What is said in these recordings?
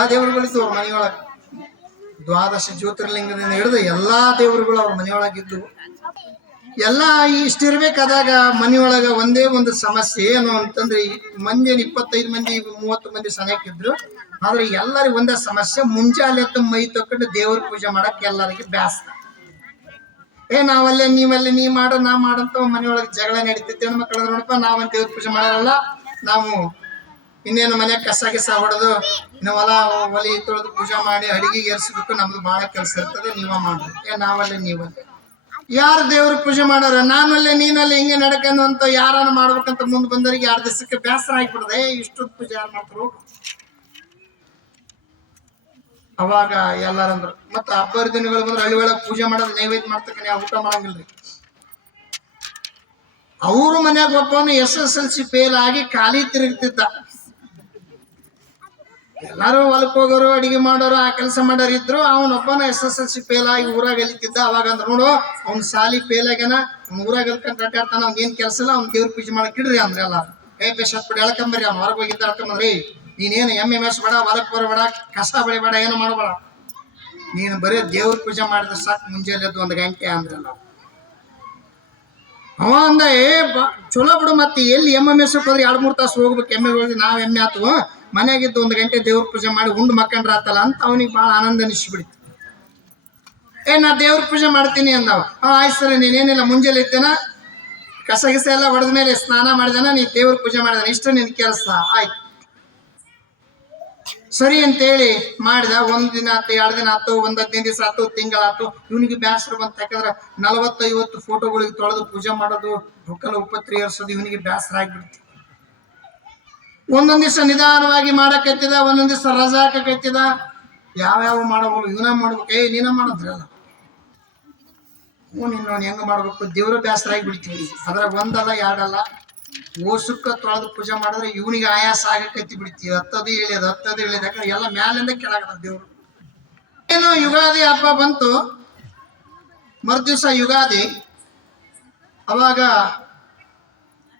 ಎಲ್ಲಾ ದೇವರುಗಳಿದ್ದು ಅವ್ರ ಮನೆಯೊಳಗೆ. ದ್ವಾದಶ ಜ್ಯೋತಿರ್ಲಿಂಗದಿಂದ ಹಿಡಿದು ಎಲ್ಲಾ ದೇವರುಗಳು ಅವ್ರ ಮನೆಯೊಳಗಿದ್ದು. ಎಲ್ಲ ಇಷ್ಟಿರ್ಬೇಕಾದಾಗ ಮನೆಯೊಳಗ ಒಂದೇ ಒಂದು ಸಮಸ್ಯೆ ಏನು ಅಂತಂದ್ರೆ, ಮಂದಿ 25 ಮಂದಿ 30 ಮಂದಿ ಸನಕಿದ್ರು. ಆದ್ರೆ ಎಲ್ಲರಿಗೂ ಒಂದೇ ಸಮಸ್ಯೆ, ಮುಂಜಾನೆ ಎದ್ದು ಮೈ ತೊಕೊಂಡು ದೇವ್ರ ಪೂಜೆ ಮಾಡಕ್ ಎಲ್ಲರಿಗೆ ಬ್ಯಾಸರ. ನಾವಲ್ಲೇ ನೀವಲ್ಲೇ ನೀ ಮಾಡು ನಾ ಮಾಡಂತ ಮನೆಯೊಳಗೆ ಜಗಳ ನಡೀತಿತ್ತು. ಹೆಣ್ಮಕ್ಳು ನೋಡಪ್ಪ, ನಾವಂತ ದೇವ್ರ ಪೂಜೆ ಮಾಡಲ್ಲ, ನಾವು ಇನ್ನೇನು ಮನೆ ಕಸ ಗಿಸ ಹೊಡೆದು ಇನ್ನು ಒಲಿ ತೊಳೆದು ಪೂಜೆ ಮಾಡಿ ಅಡಿಗೆ ಏರ್ಸ್ಬೇಕು, ನಮ್ದು ಬಹಳ ಕೆಲಸ ಇರ್ತದೆ, ನೀವ ಮಾಡ್ರಿ. ನಾವಲ್ಲೇ ನೀವಲ್ಲೇ ಯಾರು ದೇವ್ರ ಪೂಜೆ ಮಾಡೋರ, ನಾನಲ್ಲೇ ನೀನಲ್ಲೇ ಹಿಂಗೆ ನಡ್ಕೊಂಡು ಅಂತ ಯಾರನ್ನ ಮಾಡ್ಬೇಕಂತ ಮುಂದೆ ಬಂದವರಿಗೆ 2 ದಿವಸಕ್ಕೆ ಬೇಸರ ಆಗ್ಬಿಡ್ದೆ. ಇಷ್ಟೊಂದು ಪೂಜೆ ಯಾರು ಮಾಡ್ತಾರು? ಅವಾಗ ಎಲ್ಲಾರಂದ್ರು ಮತ್ತ ಹಬ್ಬ ದಿನಗಳು ಬಂದ್ರೆ ಹಳ್ಳಿ ಒಳಗೆ ಪೂಜೆ ಮಾಡೋದು ನೈವೇದ್ಯ ಮಾಡ್ತಕ್ಕ ಯಾವ ಊಟ ಮಾಡಂಗಿಲ್ರಿ. ಅವ್ರ ಮನ್ಯಾಗ ಒಬ್ಬನು SSLC ಫೇಲ್ ಆಗಿ ಖಾಲಿ ತಿರುಗ್ತಿದ್ದ. ಎಲ್ಲಾರು ಹೊಲಕ್ ಹೋಗೋರು, ಅಡಿಗೆ ಮಾಡೋರು, ಆ ಕೆಲಸ ಮಾಡೋರು ಇದ್ರು. ಅವನೊಬ್ಬನ SSLC ಫೇಲ್ ಆಗಿ ಊರಾಗ ಎಲಿತಿದ್ದ. ಅವಾಗ ಅಂದ್ರ ನೋಡು, ಅವ್ನ ಸಾಲಿ ಫೇಲ್ ಆಗ್ಯಾನ, ಅವ್ನ ಊರಾಗ ಎಲ್ಕೊಂಡ್ ಅಡ್ಡಾಡ್ತಾನ, ಅವ್ನ ಏನ್ ಕೆಲಸ ಇಲ್ಲ, ಅವ್ನ ದೇವ್ರ ಪೂಜೆ ಮಾಡಕ್ ಇಡ್ರಿ ಅಂದ್ರೆ ಎಲ್ಲ ಬೇಷತ್ಬಿಡಿ ಎಳ್ಕೊಂಬರಿ. ಅವ್ನ ಹೊರಗೆ ಹೋಗಿದ್ದ ಎಳ್ಕೊಂಬಂದ್ರಿ. ನೀನೇನು MS ಬೇಡ, ಹೊಲಕ್ ಬರಬೇಡ, ಕಸ ಬೆಳಿಬೇಡ, ಏನು ಮಾಡಬೇಡ, ನೀನು ಬರೀ ದೇವ್ರ ಪೂಜೆ ಮಾಡಿದ್ರೆ ಸಾಕು, ಮುಂಜಾನೆ ಎದ್ದು 1 ಗಂಟೆ ಅಂದ್ರಲ್ಲ. ಅವ ಅಂದ ಚಲೋ ಬಿಡು, ಮತ್ತೆ ಎಲ್ಲಿ MS ಹೋದ್ರೆ 2-3 ತಾಸು ಹೋಗ್ಬೇಕು. ಎಮ್ಮೆ ಹೋಗಿ ನಾವ್ ಎಮ್ಮೆ ಆತು, ಮನೆಯಾಗಿದ್ದು 1 ಗಂಟೆ ದೇವ್ರ ಪೂಜೆ ಮಾಡಿ ಉಂಡು ಮಕ್ಕಂಡ್ರ ಆತಲ್ಲ ಅಂತ ಅವನಿಗೆ ಬಹಳ ಆನಂದ ಅನಿಸ್ಬಿಡ್ತು. ನಾ ದೇವ್ರ ಪೂಜೆ ಮಾಡ್ತೀನಿ ಅಂದವ. ಆಯ್ತು ಸರಿ, ನೀನೇನಿಲ್ಲ, ಮುಂಜಾನೆ ಇದ್ದೇನ, ಕಸ ಗಿಸ ಎಲ್ಲ ಹೊಡೆದ ಮೇಲೆ ಸ್ನಾನ ಮಾಡಿದಾನ, ನೀ ದೇವ್ರ ಪೂಜೆ ಮಾಡಿದಾನ, ಇಷ್ಟ ನಿನ್ ಕೆಲಸ ಆಯ್ತು ಸರಿ ಅಂತೇಳಿ ಮಾಡಿದ. 1 ದಿನ ಆತು, 2 ದಿನ ಆತು, 15 ದಿವಸ ಆತು, ತಿಂಗಳಾತು. ಇವನಿಗೆ ಬ್ಯಾಸರ ಬಂತ. ಯಾಕಂದ್ರೆ 40-50 ಫೋಟೋಗಳಿಗೆ ತೊಳೆದು ಪೂಜೆ ಮಾಡೋದು, ಹುಕ್ಕಲ ಉಪತ್ರಿ ಏರ್ಸೋದು ಇವನಿಗೆ ಬ್ಯಾಸರ ಆಗ್ಬಿಡ್ತು. ಒಂದೊಂದ್ ದಿವಸ ನಿಧಾನವಾಗಿ ಮಾಡಕತ್ತಿದ, ಒಂದೊಂದ್ ದಿವಸ ರಜಾ ಹಾಕಕತ್ತಿದ. ಯಾವ್ಯಾವ ಮಾಡಬಹುದು, ಇವನ ಮಾಡ್ಬೇಕು, ನೀನ ಮಾಡೋದ್ರಲ್ಲ, ನಿನ್ನ ಹೆಂಗ ಮಾಡ್ಬೇಕು, ದೇವ್ರ ಬ್ಯಾಸರ ಆಗಿಬಿಡ್ತೀವಿ. ಅದ್ರಾಗ 1 ಅಲ್ಲ 2 ಅಲ್ಲ, ಓಸುಕ್ಕ ತೊಳೆದು ಪೂಜೆ ಮಾಡಿದ್ರೆ ಇವನಿಗೆ ಆಯಾಸ ಆಗಕತ್ತಿ ಬಿಡ್ತೀವಿ. ಹತ್ತದು ಇಳಿಯೋದು, ಹತ್ತದು ಇಳಿಯೋದು. ಯಾಕಂದ್ರೆ ಎಲ್ಲ ಮ್ಯಾಲಿಂದ ಕೆಳಗದ ದೇವ್ರು. ಏನು ಯುಗಾದಿ ಹಬ್ಬ ಬಂತು, ಮರುದಿವ್ಸ ಯುಗಾದಿ. ಅವಾಗ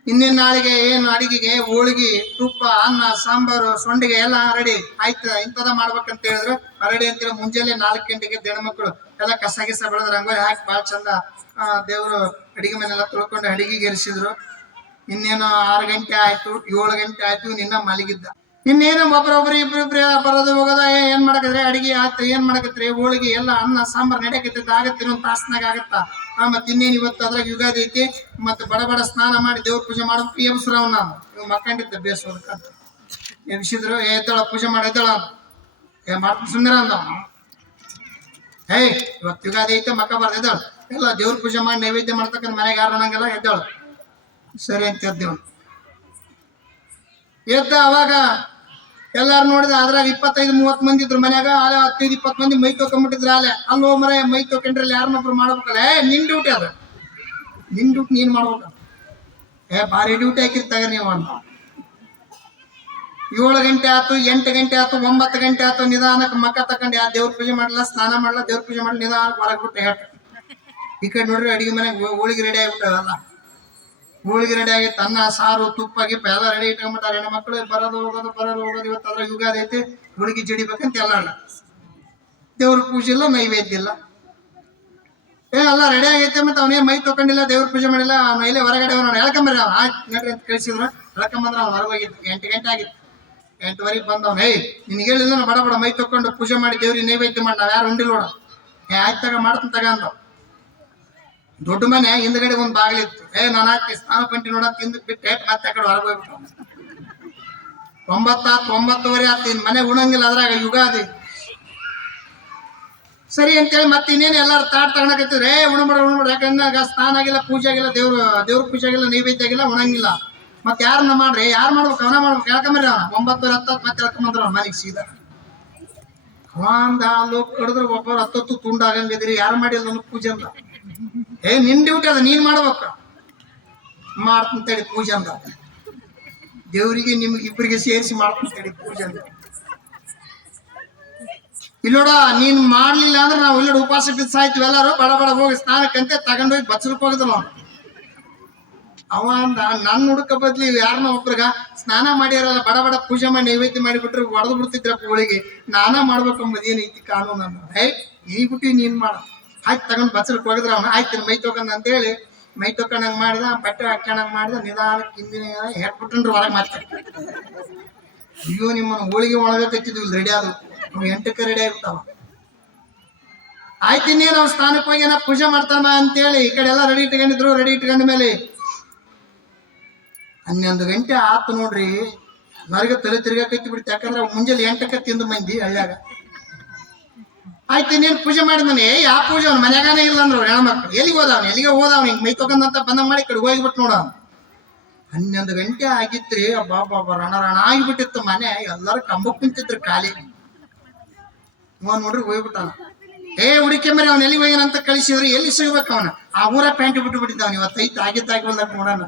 ಇನ್ನೇನು ನಾಳೆಗೆ ಏನು ಅಡಿಗೆಗೆ ಹೋಳಿಗೆ, ತುಪ್ಪ, ಅನ್ನ, ಸಾಂಬಾರು, ಸೊಂಡಿಗೆ ಎಲ್ಲ ರೆಡಿ ಆಯ್ತು. ಇಂಥದ ಮಾಡ್ಬೇಕಂತ ಹೇಳಿದ್ರು ರೆಡಿ ಅಂತೇಳಿ ಮುಂಜಾನೆ 4 ಗಂಟೆಗೆ ಹೆಣ್ಮಕ್ಳು ಎಲ್ಲ ಕಸ ಗಿಸ ಬೆಳೆದ್ರು, ರಂಗೋಲಿ ಹಾಕಿ ಭಾಳ ಚಂದ ದೇವರು ಅಡಿಗೆ ಮನೆಲ್ಲ ತೊಳ್ಕೊಂಡು ಅಡಿಗೆಗೆ ಇರಿಸಿದ್ರು. ಇನ್ನೇನು 6 ಗಂಟೆ ಆಯ್ತು, 7 ಗಂಟೆ ಆಯ್ತು, ನಿನ್ನ ಮಲಗಿದ್ದ. ಇನ್ನೇನು ಒಬ್ಬರೊಬ್ರು ಇಬ್ರಿಬ್ರು ಬರೋದು ಹೋಗೋದ. ಏನ್ ಮಾಡಕತ್ರಿ, ಅಡಿಗೆ ಆಯ್ತು, ಏನ್ ಮಾಡಕತ್ರಿ, ಹೋಳಿಗೆ ಎಲ್ಲ ಅನ್ನ ಸಾಂಬಾರ್ ನಡೆಯಕತ್ತಿದ್ದ, ಆಗತ್ತೆ 1 ತಾಸ್ನಾಗ ಆಗತ್ತ. ಮತ್ತೆ ಇನ್ನೇನು ಇವತ್ತು ಅದ್ರಾಗ ಯುಗಾದಿ ಐತಿ, ಮತ್ತೆ ಬಡ ಸ್ನಾನ ಮಾಡಿ ದೇವ್ರ ಪೂಜೆ ಮಾಡ್ಬೇಕು. ಎಬ್ಸ್ರವ್ ನಾನು ಇವ್ ಮಕ್ಕಂಡಿದ್ದ ಬೇಸೋದಕ್ಕಂತ ಎಬ್ಸಿದ್ರು. ಎದ್ದಳ ಪೂಜೆ ಮಾಡಿ ಎದ್ದಳ, ಮಾಡ್ತೀನಿ ಸುಂದರ ಅಂದ. ಇವತ್ತು ಯುಗಾದಿ ಐತೆ, ಮಕ್ಕ ಬರ್ದ ಎದ್ದಳ, ಎಲ್ಲ ದೇವ್ರ ಪೂಜೆ ಮಾಡಿ ನೈವೇದ್ಯ ಮಾಡ್ತಕ್ಕಂಥ ಮನೆಗೆ ಯಾರು ಅನ್ನಂಗಿಲ್ಲ, ಎದ್ದಳ. ಸರಿ ಅಂತ ಎದ್ದೇವ್ ಎದ್ದ. ಅವಾಗ ಎಲ್ಲಾರು ನೋಡಿದ, ಅದ್ರಾಗ 25-30 ಮಂದಿ ಇದ್ರು ಮನ್ಯಾಗ. ಅಲ್ಲೇ 15-20 ಮಂದಿ ಮೈ ತೊಕೊಂಡ್ಬಿಟ್ಟಿದ್ರ. ಅಲ್ಲಿ ಮರ ಮೈ ತೊಕೊಂಡ್ರಲ್ಲಿ ಯಾರನ್ನೊಬ್ರು ಮಾಡ್ಬೇಕಲ್ಲ. ನಿನ್ ಡ್ಯೂಟಿ ಅದ, ನಿನ್ ಡ್ಯೂಟಿ ನೀನ್ ಮಾಡ್ಬೇಕ. ಭಾರಿ ಡ್ಯೂಟಿ ಹಾಕಿರ್ತಾಗ ನೀವು ಅಂತ. 7 ಗಂಟೆ ಆಯ್ತು, 8 ಗಂಟೆ ಆಯ್ತು, 9 ಗಂಟೆ ಆಯ್ತು. ನಿಧಾನಕ್ಕೆ ಮಕ್ಕ ತಕೊಂಡ್ ಯಾ ದೇವ್ರ ಪೂಜೆ ಮಾಡಲ್ಲ, ಸ್ನಾನ ಮಾಡಲ್ಲ, ದೇವ್ರ ಪೂಜೆ ಮಾಡಿ ನಿಧಾನಕ್ಕೆ ಹೊರಗೆ ಬಿಟ್ಟು ಹೇಳ್ತ. ಈ ಕಡೆ ನೋಡ್ರಿ ಅಡಿಗೆ ಮನೆಗೆ ಹೋಳಿಗೆ ರೆಡಿ ಆಗ್ಬಿಟ್ಟವಲ್ಲ. ಹೋಳಿಗೆ ರೆಡಿ ಆಗಿತ್ತು, ಅನ್ನ ಸಾರು ತುಪ್ಪ ಗಿಪ್ಪ ಎಲ್ಲ ರೆಡಿ ಇಟ್ಕೊಂಡ್ಬಿಟ್ಟಾರೆ. ಹೆಣ್ಮಕ್ಳು ಬರೋದು ಹೋಗೋದು. ಇವತ್ತು ಅದ್ರ ಯುಗಾದಿ ಐತಿ, ಹೋಳಿಗೆ ಜಡಿಬೇಕಂತ ಎಲ್ಲ ದೇವ್ರ ಪೂಜೆ ಇಲ್ಲ, ನೈವೇದ್ಯ ಇಲ್ಲ, ಎಲ್ಲ ರೆಡಿ ಆಗೈತೆ. ಮತ್ತೆ ಅವನೇ ಮೈ ತೊಕೊಂಡಿಲ್ಲ, ದೇವ್ರ ಪೂಜೆ ಮಾಡಿಲ್ಲ. ಅವ್ನ ಇಲ್ಲೇ ಹೊರಗಡೆ ಎಳ್ಕೊಂಬರ್ರಿ, ಆಯ್ತು ನಡ್ರಿ ಅಂತ ಕಳಿಸಿದ್ರು. ಎಳ್ಕೊಂಬಂದ್ರೆ ಅವ್ನು ಹೊರಗೆ ಹೋಗಿದ್ದು. 8 ಗಂಟೆ ಆಗಿತ್ತು. 8:30 ಬಂದವ್ನು. ನಿನ್ಗೆ ಹೇಳಿಲ್ಲ ಬಡ ಮೈ ತೊಕೊಂಡು ಪೂಜೆ ಮಾಡಿ ದೇವ್ರಿಗೆ ನೈವೇದ್ಯ ಮಾಡಿ ನಾವ್ ಯಾರು ಉಂಡಿಲ್ ನೋಡ. ಆಯ್ತು ತಗ ಮಾಡ್ತೀನಿ ತಗ ಅಂದ. ದೊಡ್ಡ ಮನೆ ಹಿಂದ್ಗಡೆ 1 ಬಾಗಿಲಿತ್ತು. ನಾನು ಹಾಕಿ ಸ್ನಾನ ಪಂಟಿ ನೋಡ ತಿಂದು ಬಿಟ್ಟು ಮತ್ತೆ ಆ ಕಡೆ ಹೊರಗೆ ಹೋಗ್ಬಿಟ್ಟು 9 ಆತು, 9:30 ಆತು. ಇನ್ ಮನೆ ಉಣಂಗಿಲ್ಲ, ಅದ್ರಾಗ ಯುಗಾದಿ. ಸರಿ ಅಂತೇಳಿ ಮತ್ತೆ ಇನ್ನೇನು ಎಲ್ಲಾರು ತಾಟ್ ತಗೊಳಕತ್ತಿದ್ರೆ, ಉಣಬೇಡ. ಯಾಕಂದ್ರೆ ಸ್ನಾನ ಆಗಿಲ್ಲ, ಪೂಜೆ ಆಗಿಲ್ಲ, ದೇವ್ರ ಪೂಜೆ ಆಗಿಲ್ಲ, ನೈವೇದ್ಯ ಆಗಿಲ್ಲ, ಉಣಂಗಿಲ್ಲ. ಮತ್ತೆ ಯಾರನ್ನ ಮಾಡ್ರಿ, ಯಾರು ಮಾಡ್ಬೇಕು, ಅವನ ಮಾಡ್ಬೇಕು. ಹೇಳ್ಕೊಂಬರ್ರಿ ಅವನ 9:10 ಮತ್ತೆ ಹೇಳ್ಕೊಂಬಂದ್ರ ಅವ್ನ ಮನೆಗೆ ಸೀದಾ. ಅವಂದ ಲೋಕ್ ಕಡಿದ್ರು ಒಬ್ಬರು 10 ತುಂಡು ಆಗಂಗಿದ್ರಿ. ಯಾರು ಮಾಡಿಲ್ಲ ನನ್ನ ಪೂಜೆ ಅಂದ. ನಿನ್ ಡ್ಯೂಟಿ ಅದ, ನೀನ್ ಮಾಡ್ಬೇಕ. ಮಾಡ್ತಂತೇಳಿ ಪೂಜೆ ಅಂದ. ದೇವ್ರಿಗೆ ನಿಮ್ಗೆ ಇಬ್ಬರಿಗೆ ಸೇರಿಸಿ ಮಾಡ್ತಂತೇಳಿ ಪೂಜೆ ಅಂದ. ಇಲ್ಲೋಡ, ನೀನ್ ಮಾಡ್ಲಿಲ್ಲ ಅಂದ್ರೆ ನಾವು ಇಲ್ಲೋಡ ಉಪವಾಸ ಬಿದ್ದು ಸಾಯ್ತೀವಿ ಎಲ್ಲಾರು. ಬಡ ಹೋಗಿ ಸ್ನಾನಕ್ಕಂತೆ ತಗೊಂಡೋಗಿ ಬಚ್ಚಲಕ್ಕೆ ಹೋಗಿದ್ರು. ಅವ ಅಂದ ನನ್ನ ಹುಡುಕ ಬದ್ಲಿ ಯಾರನ್ನ ಒಬ್ರಿಗ ಸ್ನಾನ ಮಾಡ್ಯಾರಲ್ಲ ಬಡ ಬಡ ಪೂಜೆ ಮಾಡಿ ನೈವೇದ್ಯ ಮಾಡಿಬಿಟ್ರೆ ಹೊಡೆದು ಬಿಡ್ತಿದ್ರಪ್ಪ ಹೋಳಿಗೆ ನಾನ ಮಾಡ್ಬೇಕಂಬದ್ ಏನೈತಿ ಕಾನೂನು ಅಂದ. ಈ ಬಿಟ್ಟು ನೀನ್ ಮಾಡ ಆಯ್ತು ತಗೊಂಡ್ ಬಚ್ಚಲಕ್ಕೆ ಹೋಗಿದ್ರ ಅವನ ಆಯ್ತು ಮೈ ತೊಗೊಂಡ್ ಅಂತೇಳಿ ಮೈ ತೊಕೊಂಡಂಗ್ ಮಾಡಿದ ಬಟ್ಟೆ ಹಾಕ್ಯಣಂಗ್ ಮಾಡಿದ ನಿಧಾನಕ್ಕೆ ಹಿಂದಿನ ಹೆಟ್ಬಿಟ್ರಿ ಹೊರಗೆ ಮಾಡ್ತಾರೆ. ಅಯ್ಯೋ ನಿಮ್ಮನ್ನ ಹೋಳಿಗೆ ಒಳಗತ್ತಿದ್ವಿ ರೆಡಿ ಆದವು. ನಾವು 8ಕ್ಕೆ ರೆಡಿ ಆಗ್ಬಿಡ್ತಾವ. ಆಯ್ತು ಇನ್ನೇನು ಅವ್ನ ಸ್ಥಾನಕ್ಕೆ ಹೋಗಿ ನಾ ಪೂಜೆ ಮಾಡ್ತಾನ ಅಂತೇಳಿ ಈ ಕಡೆ ಎಲ್ಲ ರೆಡಿ ಇಟ್ಕೊಂಡಿದ್ರು. ರೆಡಿ ಇಟ್ಕೊಂಡ ಮೇಲೆ 11 ಗಂಟೆ ಆತು ನೋಡ್ರಿ. ಎಲ್ಲರಿಗೂ ತಲೆ ತಿರ್ಗಾಕೈತಿ ಬಿಡ್ತಿ. ಯಾಕಂದ್ರೆ ಮುಂಜಾನೆ 8ಕ್ಕೆ ತಿಂದು ಮಂದಿ ಹಳ್ಳ್ಯಾಗ. ಆಯ್ತು ಇನ್ನೇನು ಪೂಜೆ ಮಾಡಿದಾನೆ. ಯಾವ ಪೂಜೆ ಅವ್ನು ಮನ್ಯಾಗಾನೇ ಇಲ್ಲ ಅಂದ್ರು ಹೆಣ್ಮಕ್ಳು. ಎಲ್ಲಿಗೆ ಹೋದವ್ನು ಹಿಂಗೆ ಮೈ ತೊಗೊಂಡಂತ ಬಂದಂಗ ಮಾಡಿ ಈ ಕಡೆ ಹೋಗಿಬಿಟ್ಟು ನೋಡ. 11 ಗಂಟೆ ಆಗಿತ್ರಿ. ಅಬ್ಬಾ ರಣ ಆಗಿಬಿಟ್ಟಿತ್ತು ಮನೆ. ಎಲ್ಲರೂ ಕಂಬಕ್ ಕುಂತಿದ್ರು ಖಾಲಿ. ನೋಡ್ರಿ ಹೋಗ್ಬಿಟ್ಟಾನ. ಹುಡುಕೆ ಮರಿ ಅವ್ನು ಎಲ್ಲಿಗೆ ಹೋಗ್ಯಾನಂತ ಕಳಿಸಿದ್ರು. ಎಲ್ಲಿ ಸಿಗ್ಬೇಕು ಅವನ? ಆ ಊರ ಪ್ಯಾಂಟ್ ಬಿಟ್ಟು ಬಿಟ್ಟಿದ್ದಾವ. ಇವತ್ತೈತೆ ಆಗಿದ್ದಾಗಿ ಬಂದಾಗ ನೋಡೋಣ.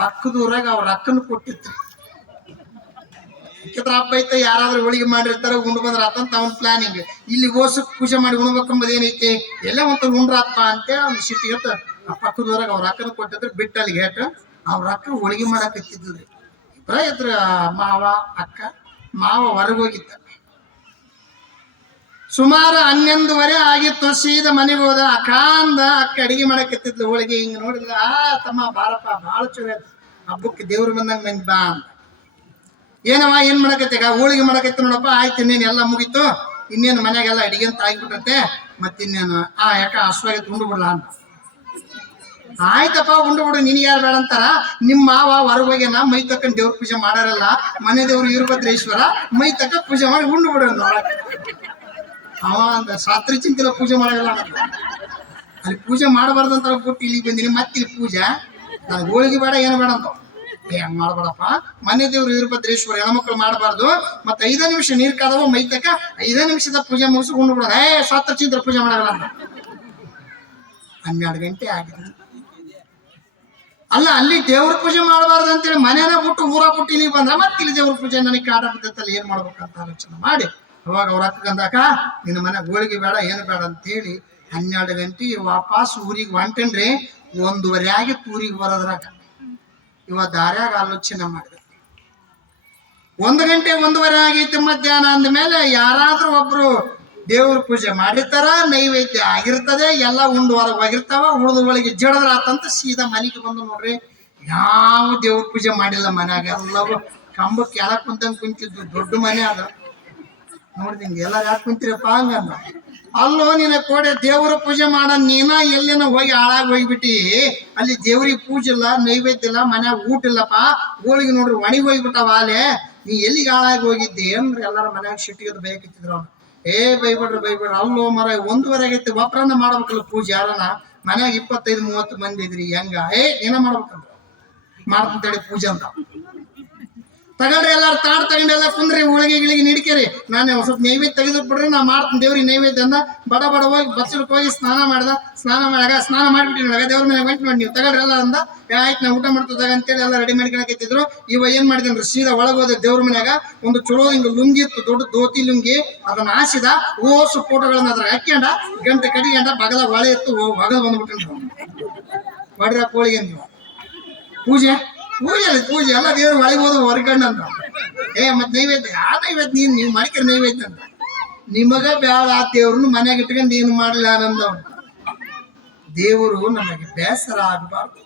ಪಕ್ಕದ ಊರಾಗ ಅವ್ರ ಅಕ್ಕನ ಕೊಟ್ಟಿತ್ತು. ಹಬ್ಬ ಐತೆ ಯಾರಾದ್ರೂ ಹೋಳಿಗೆ ಮಾಡಿರ್ತಾರ ಉಂಡು ಬಂದ್ರ ಆತಂತ ಅವ್ನ ಪ್ಲಾನಿಂಗ್. ಇಲ್ಲಿ ಓಸಕ್ ಪೂಜೆ ಮಾಡಿ ಉಣ್ಬೇಕಂಬದ್ ಏನೈತಿ ಎಲ್ಲ ಒಂತ ಉಂಡ್ರಪ್ಪ ಅಂತೇಳಿ ಅವ್ನ ಸಿಟ್ಟಿಗೆ ಆ ಪಕ್ಕದ ಊರಾಗ ಅವ್ರ ಅಕ್ಕನ ಕೊಟ್ಟಿದ್ರು. ಬಿಟ್ಟು ಅಲ್ಲಿಗೆ ಹೇಟ ಅವ್ರ ಅಕ್ಕ ಹೋಳಿಗೆ ಮಾಡಾಕತ್ತಿದ್ರಿ. ಇಬ್ಬರ ಇದ್ರ ಮಾವ ಅಕ್ಕ. ಮಾವ ಹೊರಗೆ ಹೋಗಿದ್ದ. ಸುಮಾರು 11:30 ಆಗಿತ್ತು. ಸೀದಾ ಮನೆಗೆ ಹೋದ. ಅಕ್ಕ ಅಡಿಗೆ ಮಾಡಕತ್ತಿದ್ಲು ಹೋಳಿಗೆ. ಹಿಂಗ ನೋಡಿದ್ರ ತಮ್ಮ ಬಾರಪ್ಪ ಬಾಳ ಚಲೋ ಹಬ್ಬಕ್ಕೆ ದೇವ್ರು ಬಂದಂಗ ಮಂದಿ ಬಾ ಅಂತ. ಏನವ ಏನ್ ಮಾಡಕತ್ತೀಗ? ಹೋಳಿಗೆ ಮಾಡಕತ್ತಿ ನೋಡಪ್ಪ. ಆಯ್ತು ಇನ್ನೇನು ಎಲ್ಲ ಮುಗೀತು. ಇನ್ನೇನು ಮನ್ಯಾಗೆಲ್ಲ ಅಡಿಗೆ ಅಂತ ಆಗಿಬಿಟ್ಟತೆ. ಮತ್ತಿನ್ನೇನು ಯಾಕ ಹಸುವಾಗಿ ಉಂಡು ಬಿಡ್ಲ ಅಂತ. ಆಯ್ತಪ್ಪ ಉಂಡು ಬಿಡು. ನಿನ್ ಯಾರು ಬೇಡ ಅಂತಾರ? ನಿಮ್ಮ ಮಾವ ಹೊರಗೆ ಹೋಗ್ಯಾನ. ಮೈ ತಕ್ಕಂಡ್ ದೇವ್ರ ಪೂಜೆ ಮಾಡಾರಲ್ಲ. ಮನೆ ದೇವ್ರು ವೀರಭದ್ರೇಶ್ವರ. ಮೈ ತಕ್ಕ ಪೂಜೆ ಮಾಡಿ ಉಂಡು ಬಿಡು ಅಂದ. ಅವ ಅಂತ ಸಾತ್ರಿ ಚಿಂತಿಲ್ಲ ಪೂಜೆ ಮಾಡಲ್ಲ. ಅಲ್ಲಿ ಪೂಜೆ ಮಾಡಬಾರ್ದಂತ ಬಿಟ್ಟು ಇಲ್ಲಿ ಬಂದಿನಿ. ಮತ್ತೆ ಇಲ್ಲಿ ಪೂಜೆ ನಾನು ಹೋಳಿಗೆ ಬೇಡ ಏನು ಬೇಡ ಅಂತ. ಹಂಗ ಮಾಡ್ಬೇಡಪ್ಪ. ಮನೆ ದೇವ್ರು ವೀರಭದ್ರೇಶ್ವರ ಹೆಣ್ಮಕ್ಳು ಮಾಡಬಾರ್ದು. ಮತ್ತೆ 5 ನಿಮಿಷ ನೀರ್ ಕಾದವ ಮೈ ತಕ್ಕ 5 ನಿಮಿಷದ ಪೂಜೆ ಮುಗಿಸಿ ಉಂಡು ಬಿಡೋದು. ಸಾತ್ರ ಚಿಂತ್ರ ಪೂಜೆ ಮಾಡಲ್ಲ ಅಂತ. 12 ಗಂಟೆ ಆಗಿದೆ. ಅಲ್ಲ ಅಲ್ಲಿ ದೇವ್ರ ಪೂಜೆ ಮಾಡಬಾರ್ದು ಅಂತೇಳಿ ಮನೇನ ಬಿಟ್ಟು ಊರ ಬಿಟ್ಟು ಇಲ್ಲಿ ಬಂದ್ರ ಮತ್ತೆ ಇಲ್ಲಿ ದೇವ್ರ ಪೂಜೆ ನನಗೆ ಕಾಟ ಬಿದ್ದತ್ತಲ್ಲಿ ಏನ್ ಮಾಡ್ಬೇಕಂತ ಆಲೋಚನೆ ಮಾಡಿ ಅವಾಗ ಅವ್ರ ಅಕ್ಕಂದಾಕ ನಿನ್ನ ಮನೆ ಹೋಳಿಗೆ ಬೇಡ ಏನು ಬೇಡ ಅಂತೇಳಿ 12 ಗಂಟೆಗೆ ವಾಪಸ್ ಊರಿಗೆ ಹೊಂಟೇನ್ರಿ. 1:30 ಆಗಿತ್ತು ಊರಿಗೆ ಬರೋದ್ರಾಗ. ಇವ ದಾರ್ಯಾಗ ಆಲೋಚನೆ ಮಾಡಿದೆ. 1 ಗಂಟೆ 1:30 ಆಗೈತಿ ಮಧ್ಯಾಹ್ನ ಅಂದ್ಮೇಲೆ ಯಾರಾದ್ರೂ ಒಬ್ರು ದೇವ್ರ ಪೂಜೆ ಮಾಡಿರ್ತಾರ. ನೈವೇದ್ಯ ಆಗಿರ್ತದೆ. ಎಲ್ಲ ಉಂಡು ಹೊರಗೆ ಹೋಗಿರ್ತಾವ. ಉಳಿದ ಒಳಗೆ ಜಡದ್ರ ಆತಂತ ಸೀದಾ ಮನೆಗೆ ಬಂದು ನೋಡ್ರಿ. ಯಾವ ದೇವ್ರ ಪೂಜೆ ಮಾಡಿಲ್ಲ ಮನ್ಯಾಗ. ಎಲ್ಲವೂ ಕಂಬಕ್ಕೆ ಕೆಳಕ್ ಕುಂತಂಗ್ ಕುಂತಿದ್ದು. ದೊಡ್ಡ ಮನೆ ಅದ ನೋಡ್ರಿ. ಹಿಂಗೆ ಎಲ್ಲಾರು ಯಾಕೆ ಕುಂತಿರಪ್ಪ ಹಂಗಂದ. ಅಲ್ಲೋ ನಿನ್ನ ಕೋಡೆ ದೇವ್ರ ಪೂಜೆ ಮಾಡ ನೀನ ಎಲ್ಲಿನ ಹೋಗಿ ಹಾಳಾಗಿ ಹೋಗ್ಬಿಟ್ಟಿ. ಅಲ್ಲಿ ದೇವ್ರಿಗೆ ಪೂಜೆ ಇಲ್ಲ, ನೈವೇದ್ಯ ಇಲ್ಲ, ಮನ್ಯಾಗ ಊಟ ಇಲ್ಲಪ್ಪ. ಹೋಳಿಗೆ ನೋಡ್ರಿ ಒಣಗಿ ಹೋಗ್ಬಿಟ್ಟವ ಅಲೆ. ನೀ ಎಲ್ಲಿಗೆ ಹಾಳಾಗಿ ಹೋಗಿದ್ದಿ ಅಂದ್ರೆ ಎಲ್ಲರ ಮನ್ಯಾಗ ಸಿಟ್ಟಿಗೆ ಬೈಕಿತ್ತಿದ್ರು. ಅವ್ನು ಬೈಬಿಡ್ರಿ. ಅಲ್ಲೋ ಮರ 1:30 ಆಗೈತಿ. ಒಬ್ರನ್ನ ಮಾಡ್ಬೇಕಲ್ಲ ಪೂಜೆ. ಯಾರನ ಮನ್ಯಾಗ 25-30 ಮಂದಿ ಇದ್ರಿ. ಹೆಂಗ ಏನ ಮಾಡ್ಬೇಕಂತ ಮಾಡ್ತಂತೇಳಿ ಪೂಜೆ ಅಂತ ತಗೊಂಡ್ರಿ. ಎಲ್ಲಾರು ತಾಡ್ ತಗೊಂಡೆಲ್ಲ ಕುಂದ್ರಿ. ಹೋಳಿಗೆ ಗಿಳಿಗೆ ನಿಡ್ಕೇರಿ. ನಾನು ಸ್ವಲ್ಪ ನೈವೇದ್ಯ ತೆಗೆದು ಬಿಡ್ರಿ. ನಾ ಮಾಡ್ತೀನಿ ದೇವ್ರಿಗೆ ನೈವೇದ್ಯ ಅಂದ. ಬಡ ಹೋಗಿ ಬಚ್ಚಲಕ್ಕೆ ಹೋಗಿ ಸ್ನಾನ ಮಾಡಿಬಿಟ್ಟು ದೇವ್ರ ಮನೆ ಬಂತು ನೋಡಿ ನೀವು ತಗೊಳ್ರಿ ಎಲ್ಲ ಅಂದ. ಆಯ್ತು ನಾ ಊಟ ಮಾಡ್ತದಾಗ ಅಂತೇಳಿ ಎಲ್ಲ ರೆಡಿ ಮಾಡ್ಕೊಳಕತ್ತಿದ್ರು. ಇವ ಏನ್ ಮಾಡಿದನ್ರಿ ಸೀದಾ ಒಳಗೆ ಹೋದ. ದೇವ್ರ ಮನ್ಯಾಗ ಒಂದು ಚಲೋ ಹಿಂಗ ಲುಂಗಿ ಇತ್ತು, ದೊಡ್ಡ ಧೋತಿ ಲುಂಗಿ. ಅದನ್ನ ಹಾಸಿದ. ಓಸು ಫೋಟೋಗಳನ್ನ ಅದ್ರ ಹಾಕ್ಯಂಡ ಗಂಟೆ ಕಡಿಗಂಡ ಬಗಲ ಒಳೆ ಎತ್ತು ಬಗಲ್ ಬಂದ್ಬಿಟ್ರಿ. ಬಡ್ರ ಹೋಳಿಗೆ ನೀವು ಪೂಜೆ ಎಲ್ಲ ದೇವ್ರ ಒಳಗೆ ಹೋದ ಹೊರಗಂಡ ಅಂತ. ಮತ್ ನೈವೇದ್ಯ ಆ ನೈವೇದ್ಯ ನೀವು ಮಾಡ್ಕರಿ ನೈವೇದ್ಯ ಅಂತ. ನಿಮಗ ಬ್ಯಾಳ ಆ ದೇವ್ರನ್ನ ಮನ್ಯಾಗ ಇಟ್ಕೊಂಡು ಏನು ಮಾಡಲ್ಲ ಆನಂದ. ದೇವರು ನಮಗೆ ಬೇಸರ ಆಗಬಾರ್ದು.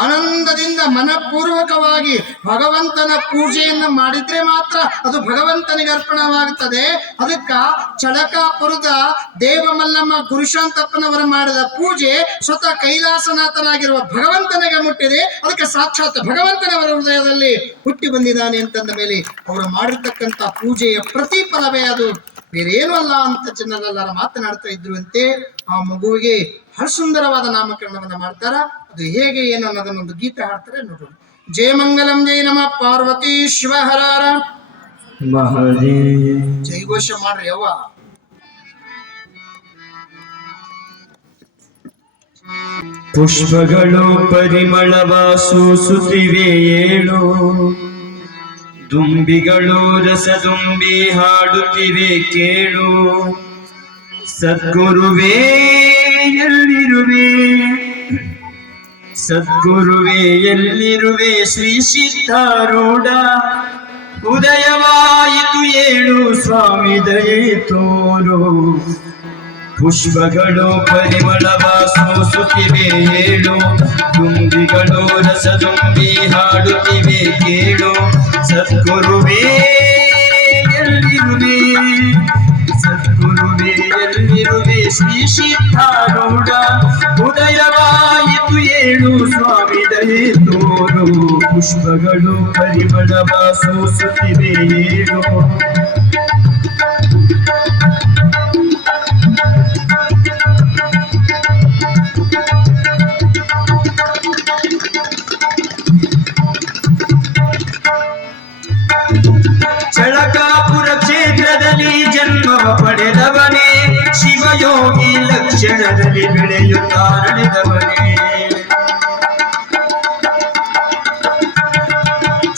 ಆನಂದದಿಂದ ಮನಪೂರ್ವಕವಾಗಿ ಭಗವಂತನ ಪೂಜೆಯನ್ನು ಮಾಡಿದ್ರೆ ಮಾತ್ರ ಅದು ಭಗವಂತನಿಗೆ ಅರ್ಪಣವಾಗುತ್ತದೆ. ಅದಕ್ಕ ಚಳಕಾಪುರದ ದೇವಮಲ್ಲಮ್ಮ ಗುರುಶಾಂತಪ್ಪನವರು ಮಾಡಿದ ಪೂಜೆ ಸ್ವತಃ ಕೈಲಾಸನಾಥನಾಗಿರುವ ಭಗವಂತನಿಗೆ ಮುಟ್ಟಿದೆ. ಅದಕ್ಕೆ ಸಾಕ್ಷಾತ್ ಭಗವಂತನವರ ಹೃದಯದಲ್ಲಿ ಹುಟ್ಟಿ ಬಂದಿದ್ದಾನೆ ಅಂತಂದ ಮೇಲೆ ಅವರು ಮಾಡಿರ್ತಕ್ಕಂಥ ಪೂಜೆಯ ಪ್ರತಿಫಲವೇ ಅದು, ಬೇರೇನು ಅಲ್ಲ ಅಂತ ಜನರೆಲ್ಲರ ಮಾತನಾಡ್ತಾ ಇದ್ರುವಂತೆ ಆ ಮಗುವಿಗೆ ಸುಂದರವಾದ ನಾಮಕರಣವನ್ನ ಮಾಡ್ತಾರ. ಅದು ಹೇಗೆ ಏನು ಅನ್ನೋದನ್ನೊಂದು ಗೀತೆ ಹಾಡ್ತಾರೆ ನೋಡೋಣ. ಜಯ ಮಂಗಲಂ ಜೈ ನಮ ಪಾರ್ವತಿ ಶಿವ ಹರಾರ ಜೈ ಘೋಷ ಮಾಡ್ರಿ ಅವ್ವ. ಪುಷ್ಪಗಳು ಪರಿಮಳವ ಸೂಸುತ್ತಿವೆ ಏಳು, ದುಂಬಿಗಳು ರಸದುಂಬಿ ಹಾಡುತ್ತಿವೆ ಕೇಳು. ಸದ್ಗುರುವೇ ಎಲ್ಲಿರುವೆ, ಸದ್ಗುರುವೇ ಎಲ್ಲಿರುವೆ ಶ್ರೀ ಸಿದ್ಧಾರೂಢ, ಉದಯವಾಯಿತು ಏಳು ಸ್ವಾಮಿ ದಯೆ ತೋರು. ಪುಷ್ಪಗಳು ಪರಿಮಳವ ಸೂಸುತ್ತಿವೆ ಏಳು, ತುಂಬಿಗಳು ರಸದುಂಬಿ ಹಾಡುತ್ತಿವೆ ಕೇಳು. ಸದ್ಗುರುವೇ ಎಲ್ಲಿರುವೆ, ಸದ್ಗುರುವೇ ಎಲ್ಲಿರುವೆ ಶ್ರೀ ಸಿದ್ಧಾರೂಢ, ಉದಯವಾಯಿತು ಏಳು ಸ್ವಾಮಿ ದಯೆ ತೋರು. ಪುಷ್ಪಗಳು ಪರಿಮಳವ ಸೂಸುತ್ತಿವೆ ಏಳು. ಚಳಕಾಪುರ ಕ್ಷೇತ್ರದಲ್ಲಿ ಜನ್ಮವ ಪಡೆದವನೇ, ಶಿವಯೋಗಿ ಲಕ್ಷಣದಲ್ಲಿ ಬೆಳೆಯುತ್ತಾ ನಡೆದವನೇ.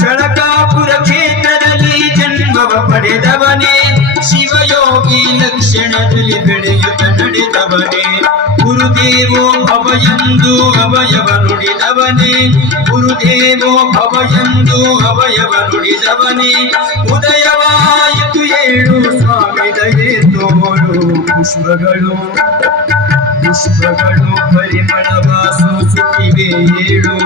ಚಳಕಾಪುರ ಕ್ಷೇತ್ರದಲ್ಲಿ ಜನ್ಮವ ಪಡೆದವನೇ, ಶಿವಯೋಗಿ ಲಕ್ಷಣದಲ್ಲಿ ಬೆಳೆಯುತ್ತ ನಡೆದವನೇ. ಗುರುದೇವೋ ಭವ ಎಂದು ಅವಯವ ನುಡಿದವನೇ, ಗುರುದೇವೋ ಭವ ಎಂದು ಅವಯವ ನುಡಿದವನೇ. ಉದಯವಾಯಿತು ಏಳು ಸ್ವಾಮಿ ದಯೆ ತೋರು. ಪುಷ್ಪಗಳು ಪುಷ್ಪಗಳು ಪರಿಮಳವ ಸೂಸುತ್ತಿವೆ ಏಳು.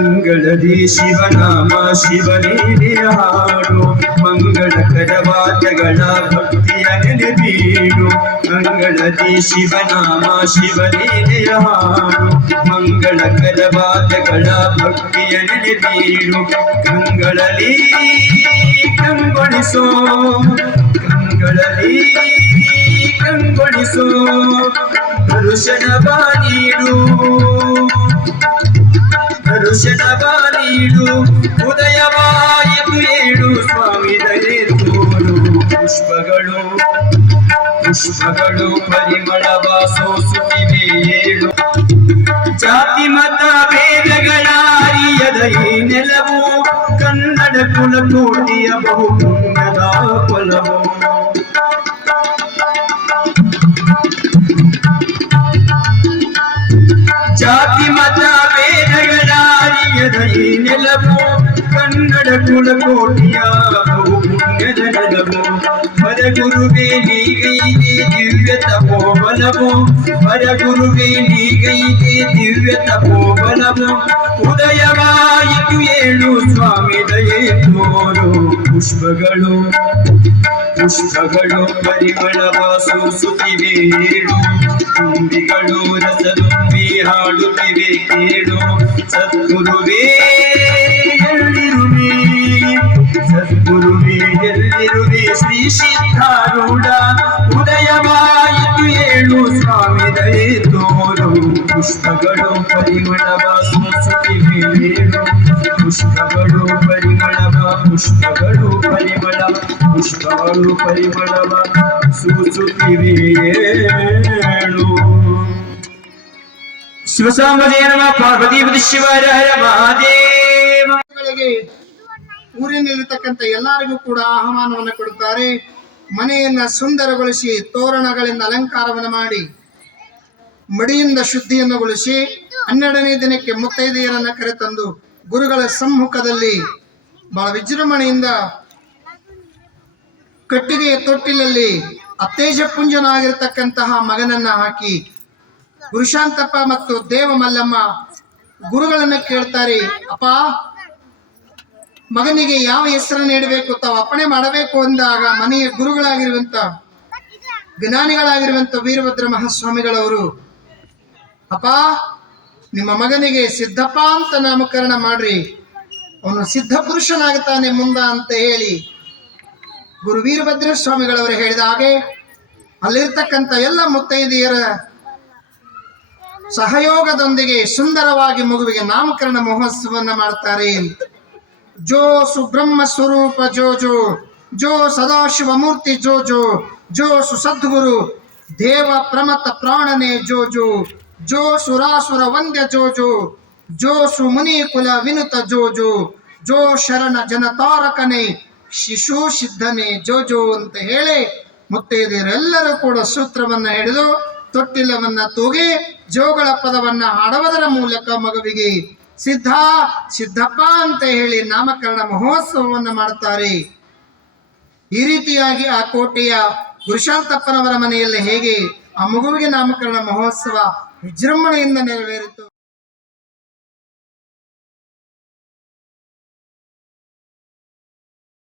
ಮಂಗಳದಿ ಶಿವನಾಮ ಶಿವನೇ ಹಾಡು, ಮಂಗಳಕರ ವಾದ್ಯಗಳ ಭಕ್ತಿಯ ನೆನೆಬೀಡು. ಮಂಗಳದಿ ಶಿವನಾಮ ಶಿವನೇ ಹಾಡು, ಮಂಗಳಕರ ವಾದ್ಯಗಳ ಭಕ್ತಿಯ ನೆನೆಬೀಡು. ಕಂಗಳಲ್ಲಿ ಕಂಗೊಳಿಸೋ, ಕಂಗಳಲ್ಲಿ ಕಂಗೊಳಿಸೋ ದರ್ಶನವ ನೀಡು, ದರ್ಶನವ ನೀಡು. ಉದಯವಾಯಿತು ಏಳು ಸ್ವಾಮಿ ದಯೆ ತೋರು. ಪುಷ್ಪಗಳು ಪುಷ್ಪಗಳು ಪರಿಮಳವ ಸೂಸುತ್ತಿವೆ ಏಳು. ಜಾತಿ ಮತ ಭೇದಗಳ ಅರಿಯದ ಈ ನೆಲವು, ಕನ್ನಡ ಕುಲಕೋಟಿಯ ಬಹು ಪುಣ್ಯದ ಫಲವು. ಜಾತಿ ಮತ ಭೇದಗಳ ಅರಿಯದ ಈ ನೆಲವು, ಕನ್ನಡ ಕುಲಕೋಟಿಯ ಬಹು ಪುಣ್ಯದ ನೆಲವು. ಹರಗುರುವೇ ನೀಗೈಗೆ ದಿವ್ಯ ತಪೋಬಲವು, ಹರಗುರುವೇ ನೀಗೈಗೆ ದಿವ್ಯ ತಪೋಬಲವು. ಉದಯವಾಯಿತು ಏಳು ಸ್ವಾಮಿ ದಯೆ ತೋರು. ಪುಷ್ಪಗಳು ಪುಷ್ಪಗಳು ಪರಿಮಳವ ಸೂಸುತ್ತಿವೆ ಏಳು, ತುಂಬಿಗಳು ರಸದುಂಬಿ ಹಾಡುತ್ತಿವೆ ಕೇಳು. ಸದ್ಗುರುವೇ ಎಲ್ಲಿರುವೆ, ಸದ್ಗುರುವೇ ಎಲ್ಲಿರುವೆ ಶ್ರೀ ಸಿದ್ಧಾರೂಢ, ಉದಯವಾಯಿತು ಏಳು ಸ್ವಾಮಿ ದಯೆ ತೋರು. ಪುಷ್ಪಗಳು ಪರಿಮಳವ ಸೂಸುತ್ತಿವೆ ಏಳು, ಪುಷ್ಪಗಳು ಪರಿಮಳವ, ಪುಷ್ಪಗಳು ಪರಿಮಳ, ಪುಷ್ಪಗಳು ಪರಿಮಳವ ಸೂಸುತ್ತಿವೆ ಏಳು. ಶಿವಸಾಂಬಜಯ ನಮಃ. ಪಾರ್ವತೀಪತಿ ಶಿವಾಯ ಹರ ಮಹಾದೇವ. ಊರಿನಲ್ಲಿರ್ತಕ್ಕಂಥ ಎಲ್ಲರಿಗೂ ಕೂಡ ಆಹ್ವಾನವನ್ನು ಕೊಡುತ್ತಾರೆ. ಮನೆಯನ್ನ ಸುಂದರಗೊಳಿಸಿ ತೋರಣಗಳಿಂದ ಅಲಂಕಾರವನ್ನು ಮಾಡಿ ಮಡಿಯಿಂದ ಶುದ್ಧಿಯನ್ನುಗೊಳಿಸಿ 12ನೇ ದಿನಕ್ಕೆ ಮುತ್ತೈದೆಯರನ್ನ ಕರೆತಂದು ಗುರುಗಳ ಸಮ್ಮುಖದಲ್ಲಿ ಬಹಳ ವಿಜೃಂಭಣೆಯಿಂದ ಕಟ್ಟಿಗೆಯ ತೊಟ್ಟಿಲಲ್ಲಿ ಅತ್ತೇಜ ಪುಂಜನಾಗಿರ್ತಕ್ಕಂತಹ ಮಗನನ್ನ ಹಾಕಿ ಗುರುಶಾಂತಪ್ಪ ಮತ್ತು ದೇವ ಮಲ್ಲಮ್ಮ ಗುರುಗಳನ್ನ ಕೇಳ್ತಾರೆ, ಅಪ್ಪ ಮಗನಿಗೆ ಯಾವ ಹೆಸರನ್ನು ಇಡಬೇಕು ತಾವು ಅಪ್ಪಣೆ ಮಾಡಬೇಕು ಅಂದಾಗ ಮನೆಯ ಗುರುಗಳಾಗಿರುವಂತ ಜ್ಞಾನಿಗಳಾಗಿರುವಂತ ವೀರಭದ್ರ ಮಹಾಸ್ವಾಮಿಗಳವರು, ಅಪ್ಪ ನಿಮ್ಮ ಮಗನಿಗೆ ಸಿದ್ಧಪ್ಪ ಅಂತ ನಾಮಕರಣ ಮಾಡ್ರಿ, ಅವನು ಸಿದ್ಧ ಪುರುಷನಾಗುತ್ತಾನೆ ಮುಂದ ಅಂತ ಹೇಳಿ ಗುರು ವೀರಭದ್ರ ಸ್ವಾಮಿಗಳವರು ಹೇಳಿದ ಹಾಗೆ ಅಲ್ಲಿರ್ತಕ್ಕಂಥ ಎಲ್ಲ ಮುತ್ತೈದೆಯರ ಸಹಯೋಗದೊಂದಿಗೆ ಸುಂದರವಾಗಿ ಮಗುವಿಗೆ ನಾಮಕರಣ ಮಹೋತ್ಸವನ್ನ ಮಾಡ್ತಾರೆ. ಜೋ ಸುಬ್ರಹ್ಮ ಸ್ವರೂಪ ಜೋ ಜೋ, ಜೋ ಸದಾಶಿವ ಮೂರ್ತಿ ಜೋ ಜೋ, ಜೋ ಸುಸದ್ಗುರು ದೇವ ಪ್ರಮತ ಪ್ರಾಣನೆ ಜೋ ಜೋ, ಜೋ ಸುರಾಸುರ ವಂದ್ಯ ಜೋ ಜೋ ಜೋ ಸುಮುನಿ ಕುಲ ವಿನುತ ಜೋ ಜೋ ಜೋ ಶರಣ ಜನತಾರಕನೇ ಶಿಶು ಸಿದ್ಧನೇ ಜೋ ಜೋ ಅಂತ ಹೇಳಿ ಮುತ್ತೈದೆಯರೆಲ್ಲರೂ ಕೂಡ ಸೂತ್ರವನ್ನ ಹಿಡಿದು ತೊಟ್ಟಿಲವನ್ನ ತೂಗಿ ಜೋಗಳ ಪದವನ್ನ ಹಾಡುವುದರ ಮೂಲಕ ಮಗುವಿಗೆ ಸಿದ್ಧ ಸಿದ್ಧಪ್ಪ ಅಂತ ಹೇಳಿ ನಾಮಕರಣ ಮಹೋತ್ಸವವನ್ನು ಮಾಡುತ್ತಾರೆ. ಈ ರೀತಿಯಾಗಿ ಆ ಕೋಟೆಯ ಗುರುಶಾಂತಪ್ಪನವರ ಮನೆಯಲ್ಲಿ ಹೇಗೆ ಆ ಮಗುವಿಗೆ ನಾಮಕರಣ ಮಹೋತ್ಸವ ವಿಜೃಂಭಣೆಯಿಂದ ನೆರವೇರಿತು.